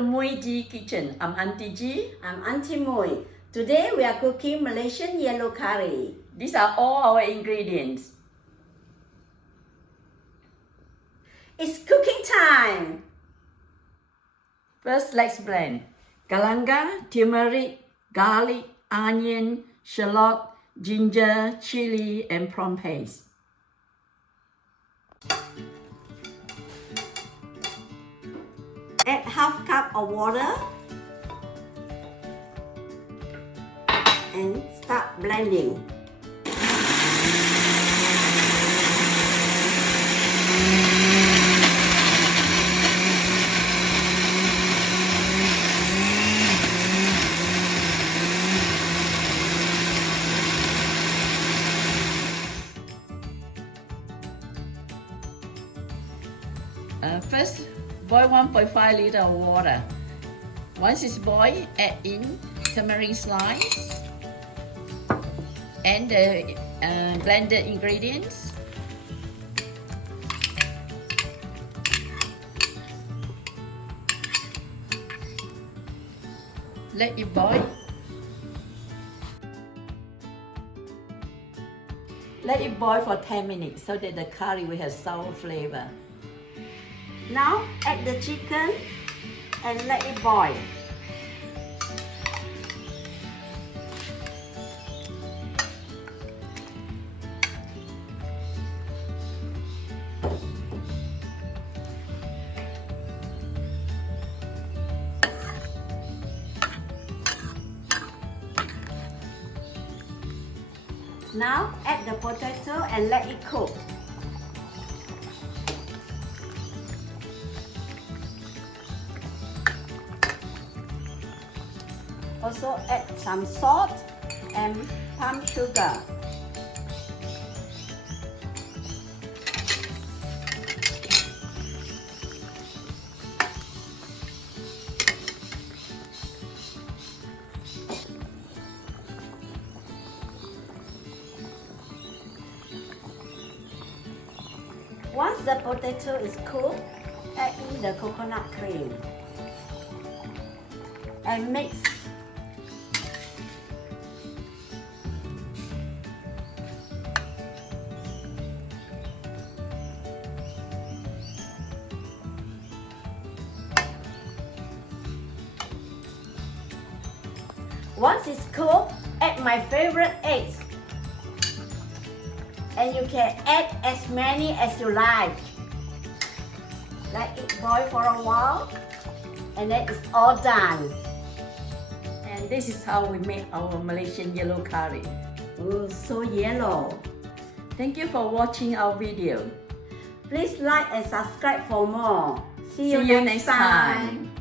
to Mui G Kitchen. I'm Auntie G. I'm Auntie Mui. Today we are cooking Malaysian Yellow Curry. These are all our ingredients. It's cooking time! First, let's blend. Galangal, turmeric, garlic, onion, shallot, ginger, chili, and prawn paste. Add half cup of water and start blending. First, boil 1.5 liter of water. Once it's boiled, add in tamarind slice and the blended ingredients. Let it boil. Let it boil for 10 minutes so that the curry will have sour flavor. Now add the chicken and let it boil. Now add the potato and let it cook. Also add some salt and palm sugar. Once the potato is cooked, add in the coconut cream and mix. Once it's cooked, add my favorite eggs. And you can add as many as you like. Let it boil for a while and then it's all done. And this is how we make our Malaysian yellow curry. Ooh, so yellow. Thank you for watching our video. Please like and subscribe for more. See you See you next next time.